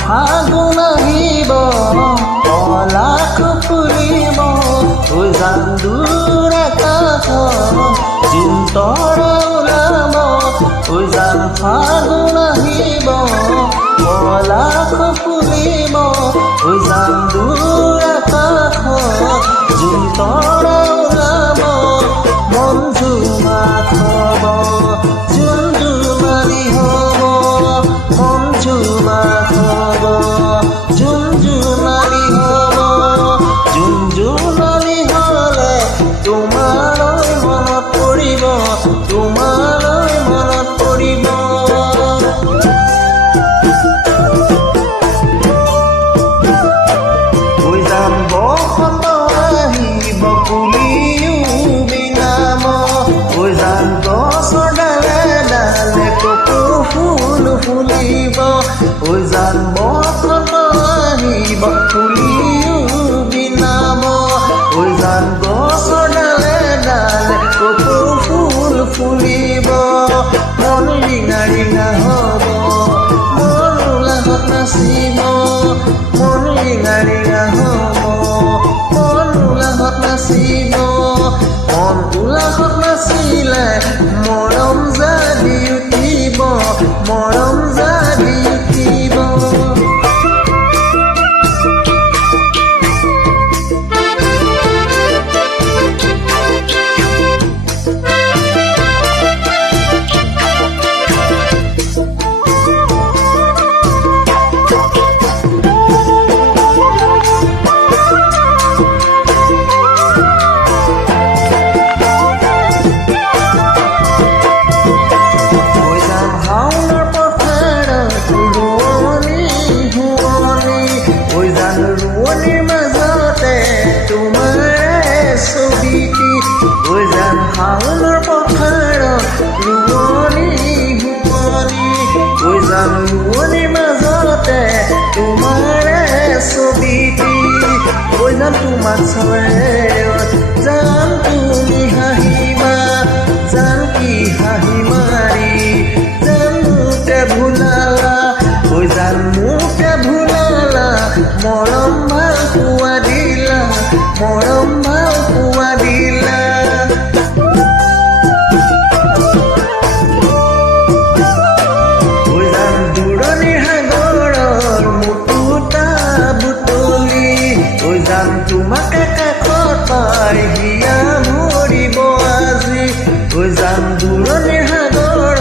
ফাগুন আহিব পলাশ ফুলিব উজান দূৰ আকাশ জোন তৰা ওলাব উজান ফাগুন আহিব পলাশ ফুলিব উজান দূৰ আকাশ জোন তৰা ওলাব মন ঝুমাত হ'ব জোন জোনালী হ'ব মন ঝুমাত হ'ব জোন জোনালী হ'ব জোন জোনালী হ'লে তোমালৈ মনত পৰিব তোমালৈ মনত পৰিব যাম বসন্ত আহিব কুলিও বিনাম যাম গছৰ ডালে ডালে কপৌ ফুল ফুলিব যাম বসন্ত আহিব কুলিও বিনাম যাম গছৰ ডালে ডালে কপৌ ফুল ফুলিব মন ৰিঙা ৰিঙা হ'ব মন উলাহত নাচিব মন ৰিঙা ৰিঙা হ'ব মন উলাহত নাচিব মন উলাহত নাচিলে মৰম জাগি উঠিব মৰম জাগি উঠিব ৰোৱনীৰ মাজতে তোমাৰ ছবিটি যাম শাওনৰ পথাৰত ৰোৱনী শুৱনি যাম ৰোৱনীৰ মাজতে তোমাৰ ছবিটি যাম তোমাক চৰেৰত যাম তুমি হাঁহিবা যাম কি হাঁহি মাৰি যাম মোকে ভুলালা যাম মোকে ভুলালা মৰম ভাল পোৱা দিলা মৰম ভাল পোৱা দিলা যাম দূৰণিৰ সাগৰৰ মুকুতা বুটলি যাম তোমাকে কাষত পাই হিয়া ভৰিব আজি যাম দূৰণিৰ সাগৰৰ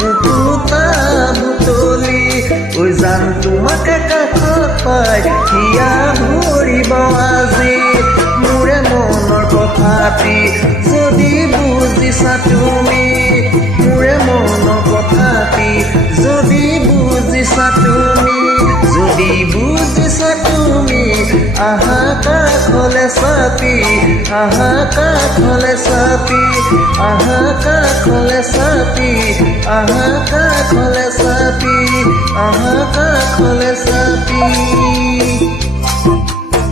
মুকুতা বুটলি যাম তোমাকে কাষত পাই হিয়া ভৰিব আজি মোৰে মনৰ কথাটি যদি বুজিছা তুমি মোৰে মনৰ কথাটি যদি বুজিছা তুমি যদি বুজিছা তুমি আহা কাষলে চাপি আহা কাষলে চাপি আহা কাষলে চাপি আহা কাষলে চাপি আহা কাষলে চাপি